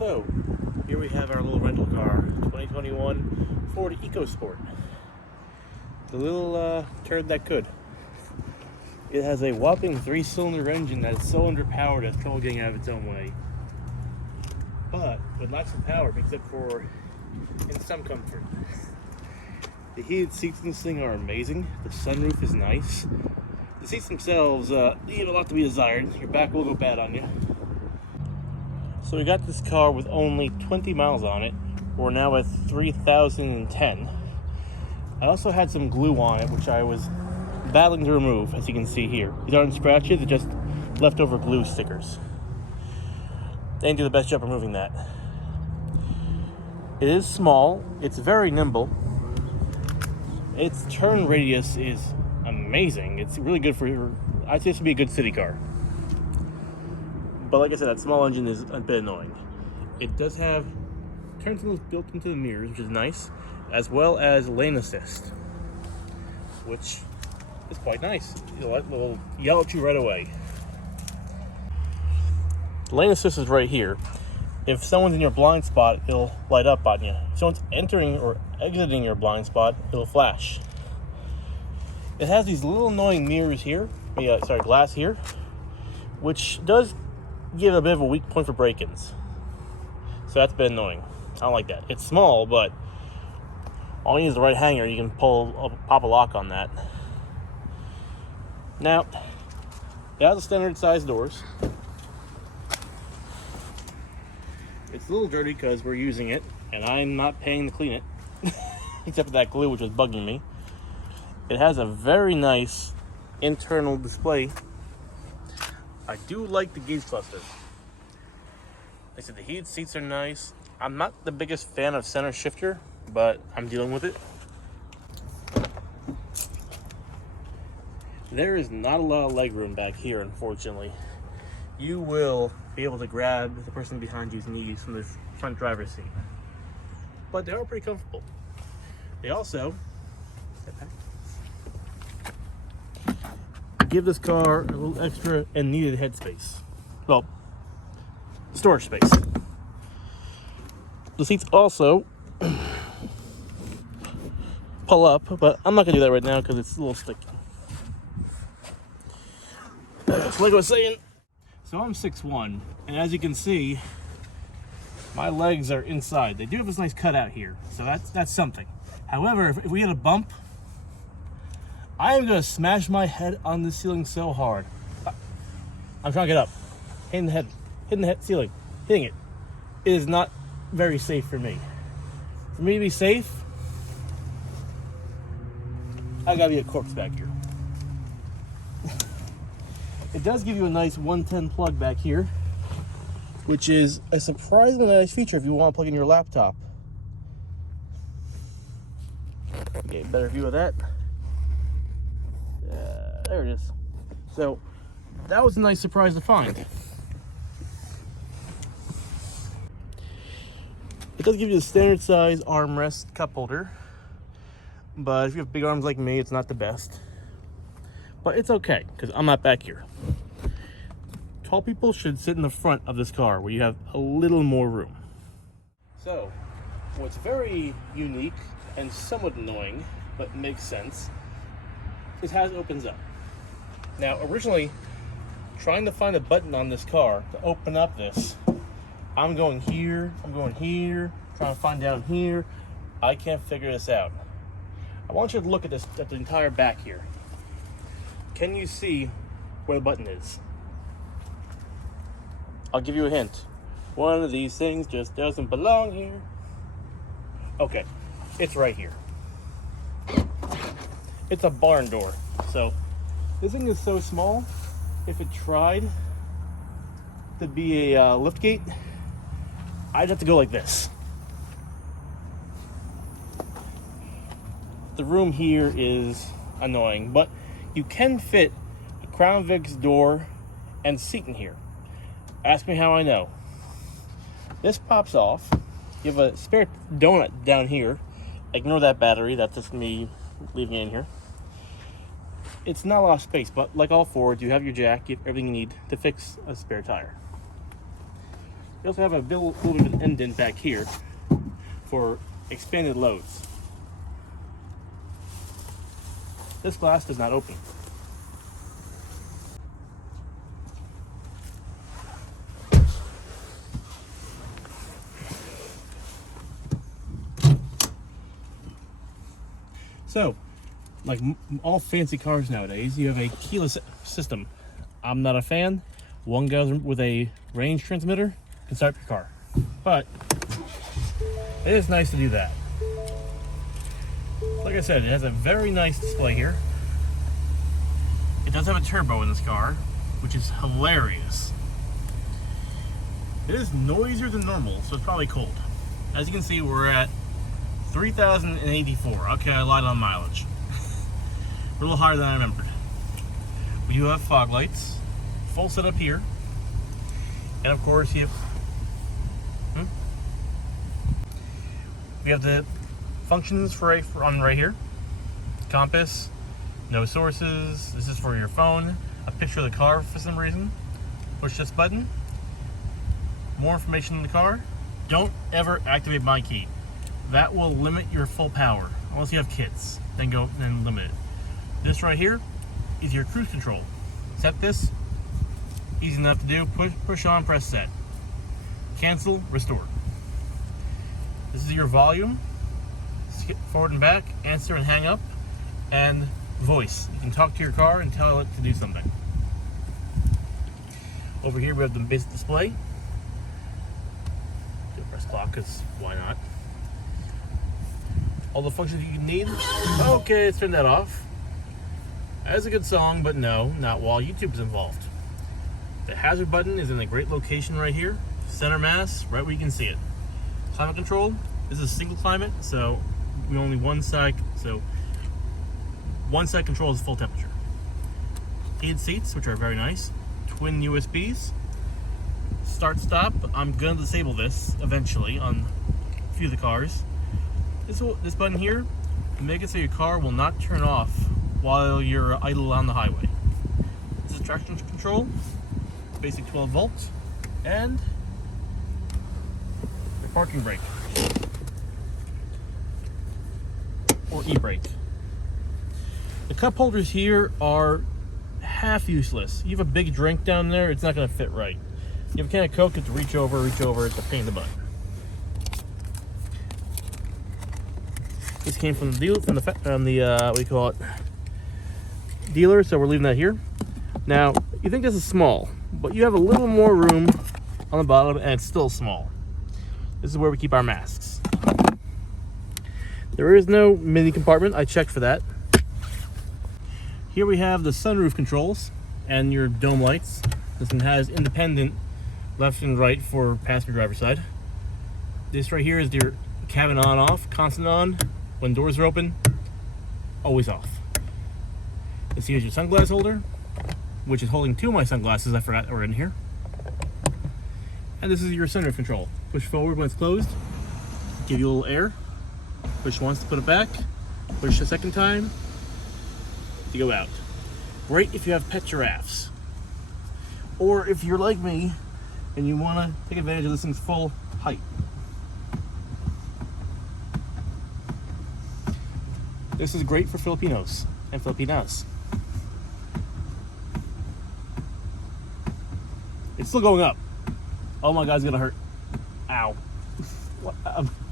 So, here we have our little rental car, 2021 Ford EcoSport. The little turd that could. It has a whopping 3-cylinder engine that's so underpowered it's trouble getting out of its own way. But with lots of power, makes up for in some comfort. The heated seats in this thing are amazing. The sunroof is nice. The seats themselves leave a lot to be desired. Your back will go bad on you. So we got this car with only 20 miles on it. We're now at 3,010. I also had some glue on it, which I was battling to remove, as you can see here. These aren't scratches, they're just leftover glue stickers. They didn't do the best job removing that. It is small, it's very nimble. Its turn radius is amazing. It's really good for, I'd say this would be a good city car. But like I said, that small engine is a bit annoying. It does have turn signals built into the mirrors, which is nice, as well as lane assist, which is quite nice. It'll yell at you right away. The lane assist is right here. If someone's in your blind spot, it'll light up on you. If someone's entering or exiting your blind spot, it'll flash. It has these little annoying mirrors here, glass here, which does give a bit of a weak point for break-ins. So that's a bit annoying. I don't like that. It's small, but all you need is the right hanger. You can pop a lock on that. Now, it has the standard size doors. It's a little dirty because we're using it, and I'm not paying to clean it, except for that glue, which was bugging me. It has a very nice internal display. I do like the gauge cluster. Like I said, the heated seats are nice. I'm not the biggest fan of center shifter, but I'm dealing with it. There is not a lot of leg room back here, unfortunately. You will be able to grab the person behind you's knees from the front driver's seat. But they are pretty comfortable. They also give this car a little extra and needed headspace. Well, storage space. The seats also pull up, but I'm not gonna do that right now because it's a little sticky. So like I was saying, so I'm 6'1", and as you can see, my legs are inside. They do have this nice cutout here, so that's something. However, if we hit a bump, I am gonna smash my head on the ceiling so hard. I'm trying to get up, hitting the ceiling, hitting it. It is not very safe for me. For me to be safe, I gotta be a corpse back here. It does give you a nice 110 plug back here, which is a surprisingly nice feature if you want to plug in your laptop. Get a better view of that. There it is. So that was a nice surprise to find. It does give you the standard size armrest cup holder, but if you have big arms like me, it's not the best. But it's okay, because I'm not back here. Tall people should sit in the front of this car where you have a little more room. So, what's very unique and somewhat annoying, but makes sense, is how it opens up. Now, originally, trying to find a button on this car to open up this, I'm going here, trying to find down here. I can't figure this out. I want you to look at this, at the entire back here. Can you see where the button is? I'll give you a hint. One of these things just doesn't belong here. Okay, it's right here. It's a barn door. So this thing is so small, if it tried to be a lift gate, I'd have to go like this. The room here is annoying, but you can fit a Crown Vic's door and seat in here. Ask me how I know. This pops off. You have a spare donut down here. Ignore that battery. That's just me leaving it in here. It's not a lot of space, but like all Fords, you have your jack, you have everything you need to fix a spare tire. You also have a little bit of an indent back here for expanded loads. This glass does not open. So, like all fancy cars nowadays, you have a keyless system. I'm not a fan. One goes with a range transmitter can start your car, but it is nice to do that. Like I said, it has a very nice display here. It does have a turbo in this car, which is hilarious. It is noisier than normal, so it's probably cold. As you can see, we're at 3,084. Okay, I lied on mileage. We're a little higher than I remembered. We do have fog lights, full setup here, and of course you have, we have the functions for on right here. Compass, no sources. This is for your phone. A picture of the car for some reason. Push this button. More information on the car. Don't ever activate my key. That will limit your full power unless you have kids. Then limit it. This right here is your cruise control. Set this. Easy enough to do. Push on, press set. Cancel, restore. This is your volume. Skip forward and back, answer and hang up, and voice. You can talk to your car and tell it to do something. Over here we have the basic display. Press clock, because why not? All the functions you need. Okay, let's turn that off. That's a good song, but no, not while YouTube's involved. The hazard button is in a great location right here. Center mass, right where you can see it. Climate control. This is single climate, so we only one side. So one side controls full temperature. Heated seats, which are very nice. Twin USBs. Start stop. I'm gonna disable this eventually on a few of the cars. This button here, make it so your car will not turn off while you're idle on the highway. This is traction control, basic 12 volts, and the parking brake, or e-brake. The cup holders here are half useless. You have a big drink down there, it's not going to fit right. You have a can of Coke, it's reach over, it's a pain in the butt. This came from the dealer, what do you call it, dealer, so we're leaving that here. Now, you think this is small, but you have a little more room on the bottom, and it's still small. This is where we keep our masks. There is no mini compartment, I checked for that. Here we have the sunroof controls and your dome lights. This one has independent left and right for passenger driver side. This right here is your cabin on off, constant on. When doors are open, always off. This here is your sunglass holder, which is holding two of my sunglasses. I forgot were in here. And this is your sunroof control. Push forward when it's closed, give you a little air. Push once to put it back. Push a second time to go out. Great if you have pet giraffes. Or if you're like me and you want to take advantage of this thing's full height. This is great for Filipinos and Filipinas. It's still going up. Oh my God, it's gonna hurt. Ow.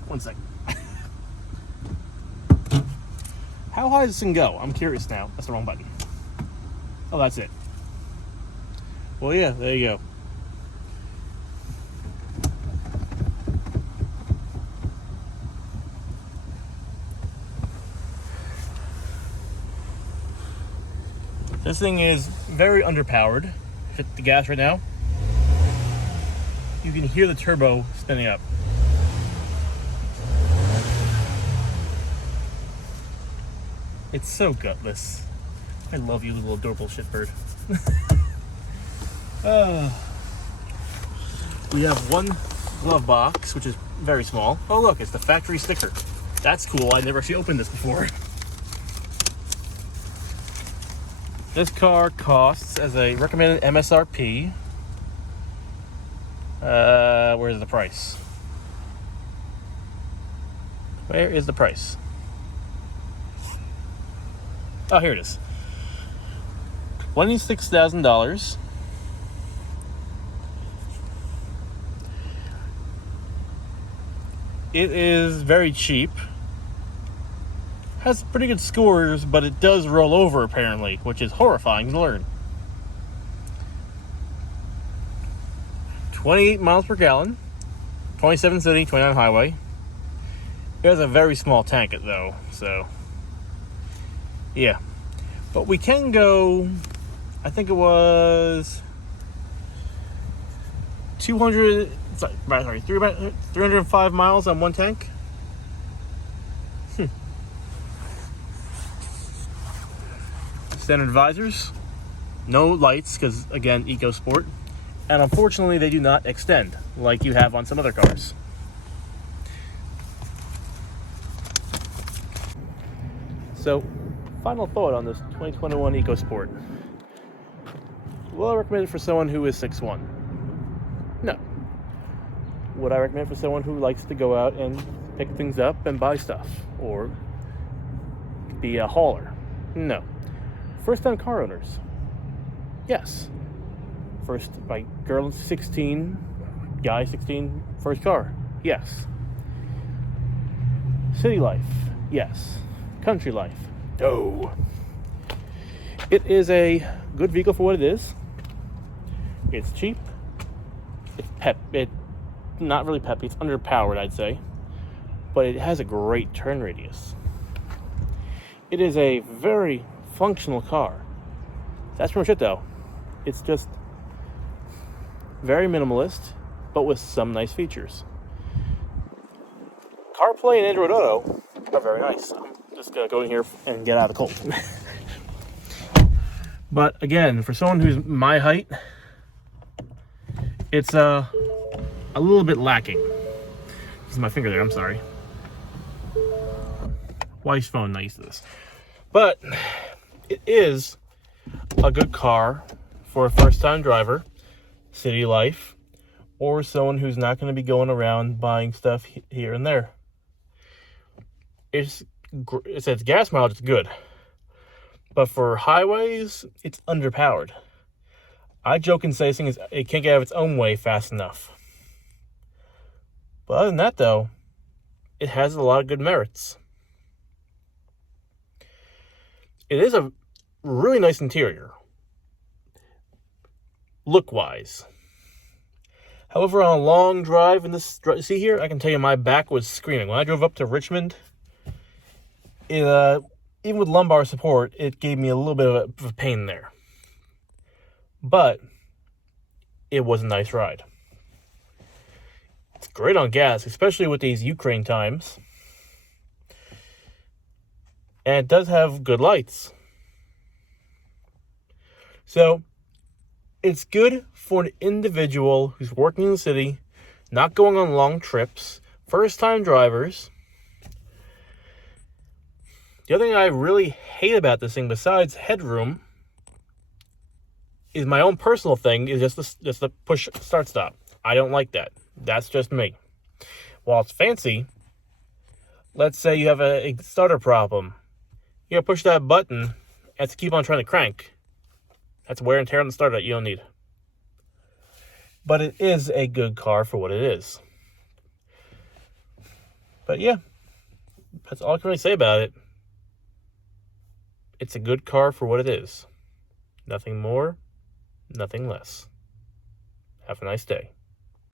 One second. How high does this thing go? I'm curious now. That's the wrong button. Oh, that's it. Well, yeah, there you go. This thing is very underpowered. Hit the gas right now. You can hear the turbo spinning up. It's so gutless. I love you, little adorable shitbird. We have one glove box, which is very small. Oh look, it's the factory sticker. That's cool. I never actually opened this before. This car costs, as a recommended MSRP, Where's the price? Where is the price? Oh, here it is. $26,000. It is very cheap. Has pretty good scores, but it does roll over apparently, which is horrifying to learn. 28 miles per gallon, 27 city, 29 highway. It has a very small tank though, so yeah. But we can go, I think it was 305 miles on one tank. Standard visors, no lights because again EcoSport, and unfortunately they do not extend like you have on some other cars. So, final thought on this 2021 EcoSport. Will I recommend it for someone who is 6'1"? No. Would I recommend it for someone who likes to go out and pick things up and buy stuff or be a hauler? No. First-time car owners? Yes. First, like, girl 16, guy 16, first car? Yes. City life? Yes. Country life? No. It is a good vehicle for what it is. It's cheap. It's not really peppy. It's underpowered, I'd say. But it has a great turn radius. It is a very functional car. That's pretty much it though. It's just very minimalist, but with some nice features. CarPlay and Android Auto are very nice. I'm just gonna go in here and get out of the cold. But again, for someone who's my height, it's a little bit lacking. This is my finger there, I'm sorry. Wife's phone, not used to this. But it is a good car for a first-time driver, city life, or someone who's not going to be going around buying stuff here and there. It says gas mileage is good, but for highways, it's underpowered. I joke and say it can't get out of its own way fast enough. But other than that, though, it has a lot of good merits. It is a really nice interior, look-wise. However, on a long drive in this, see here, I can tell you my back was screaming. When I drove up to Richmond, even with lumbar support, it gave me a little bit of a pain there. But it was a nice ride. It's great on gas, especially with these Ukraine times. And it does have good lights. So, it's good for an individual who's working in the city, not going on long trips, first-time drivers. The other thing I really hate about this thing, besides headroom, is my own personal thing, is just the push start-stop. I don't like that. That's just me. While it's fancy, let's say you have a starter problem. You gotta push that button and to keep on trying to crank. That's wear and tear on the starter that you don't need. But it is a good car for what it is. But yeah, that's all I can really say about it. It's a good car for what it is. Nothing more, nothing less. Have a nice day.